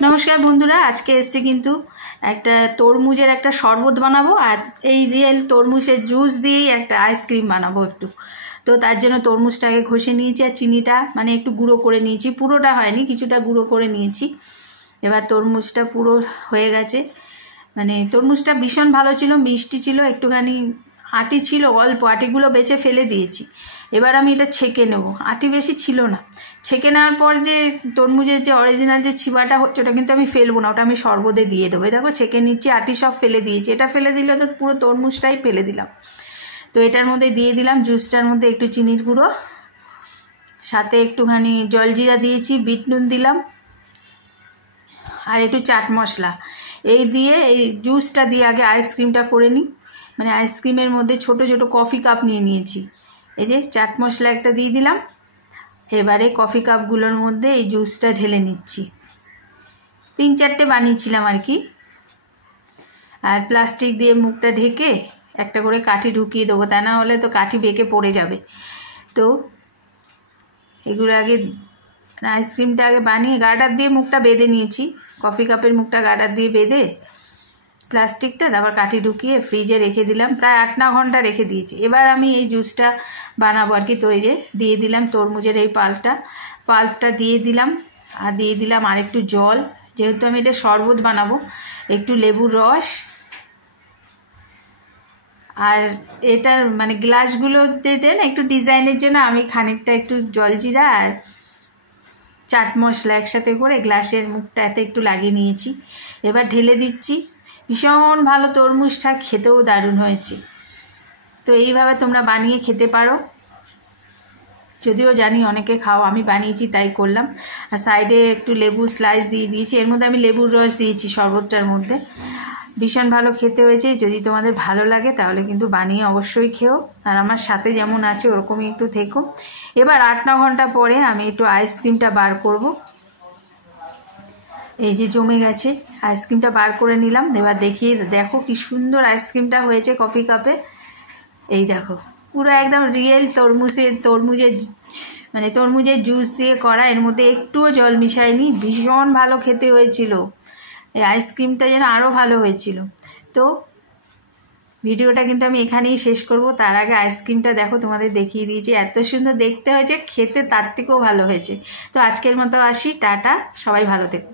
नमस्कार बंधुरा आज के एসেছি কিন্তু একটা তরমুজের একটা শরবত বানাবো আর এই রিয়েল তরমুজের জুস দিয়ে একটা আইসক্রিম বানাবো একটু। তো তার জন্য তরমুজটাকে ঘষে নিয়েছি আর চিনিটা মানে একটু গুঁড়ো করে নিয়েছি, পুরোটা হয়নি, কিছুটা গুঁড়ো করে নিয়েছি। এবার তরমুজটা পুরো হয়ে গেছে, মানে তরমুজটা ভীষণ ভালো ছিল, মিষ্টি ছিল, একটুখানি আটি ছিল অল্প, আটিগুলো বেছে ফেলে দিয়েছি। এবার আমি এটা ছেঁকে নেব, আটি বেশি ছিল না। ছেঁকে নেওয়ার পর যে তরমুজের যে অরিজিনাল যে ছিবাটা হচ্ছে ওটা কিন্তু আমি ফেলবো না, ওটা আমি শরবতে দিয়ে দেবো। দেখো ছেঁকে নিচ্ছি, আটি সব ফেলে দিয়েছি, এটা ফেলে দিলে তো পুরো তরমুজটাই ফেলে দিলাম। তো এটার মধ্যে দিয়ে দিলাম জুসটার মধ্যে একটু চিনির গুঁড়ো, সাথে একটুখানি জলজিরা দিয়েছি, বিট নুন দিলাম আর একটু চাট মশলা। এই দিয়ে এই জুসটা দিয়ে আগে আইসক্রিমটা করে নিই। মানে আইসক্রিমের মধ্যে ছোট ছোট কফি কাপ নিয়ে নিয়েছি, এই যে চাট মশলা একটা দিয়ে দিলাম। এবারে কফি কাপগুলোর মধ্যে এই জুসটা ঢেলে নিচ্ছি, 3-4টে বানিয়েছিলাম আর কি। আর প্লাস্টিক দিয়ে মুখটা ঢেকে একটা করে কাঠি ঢুকিয়ে দেবো, তা না হলে তো কাঠি বেঁকে পড়ে যাবে। তো এগুলো আগে আইসক্রিমটা আগে বানিয়ে গার্ডার দিয়ে মুখটা বেঁধে নিয়েছি, কফি কাপের মুখটা গার্ডার দিয়ে বেঁধে প্লাস্টিকটা তারপর কাঠি ঢুকিয়ে ফ্রিজে রেখে দিলাম, প্রায় 8-9 ঘন্টা রেখে দিয়েছি। এবার আমি এই জুসটা বানাবো আর কি। তো এই যে দিয়ে দিলাম তরমুজের এই পাল্পটা দিয়ে দিলাম, আর দিয়ে দিলাম আর একটু জল, যেহেতু আমি এটা শরবত বানাবো, একটু লেবুর রস। আর এটার মানে গ্লাসগুলোতে দেন একটু ডিজাইনের জন্য আমি খানিকটা একটু জলজিরা আর চাট মশলা একসাথে করে গ্লাসের মুখটাতে একটু লাগিয়ে নিয়েছি। এবার ঢেলে দিচ্ছি। ভীষণ ভালো তরমুজটা, খেতেও দারুণ হয়েছে। তো এইভাবে তোমরা বানিয়ে খেতে পারো, যদিও জানি অনেকে খাও, আমি বানিয়েছি তাই করলাম। আর সাইডে একটু লেবু স্লাইস দিয়ে দিয়েছি, এর মধ্যে আমি লেবুর রস দিয়েছি শরবতটার মধ্যে। ভীষণ ভালো খেতে হয়েছে। যদি তোমাদের ভালো লাগে তাহলে কিন্তু বানিয়ে অবশ্যই খেও, আর আমার সাথে যেমন আছে ওরকমই একটু থেকো। এবার 8-9 ঘন্টা পরে আমি একটু আইসক্রিমটা বার করব। এই যে জমে গেছে, আইসক্রিমটা বার করে নিলাম। এবার দেখো কি সুন্দর আইসক্রিমটা হয়েছে কফি কাপে। এই দেখো পুরো একদম রিয়েল তরমুজের জুস দিয়ে করা, এর মধ্যে একটুও জল মিশায়নি। ভীষণ ভালো খেতে হয়েছিল, এই আইসক্রিমটা যেন আরও ভালো হয়েছিল। তো ভিডিওটা কিন্তু আমি এখানেই শেষ করব। তার আগে আইসক্রিমটা দেখো, তোমাদের দেখিয়ে দিয়েছি, এত সুন্দর দেখতে হয়েছে, খেতে তার থেকেও ভালো হয়েছে। তো আজকের মতো আসি, টাটা, সবাই ভালো থেকো।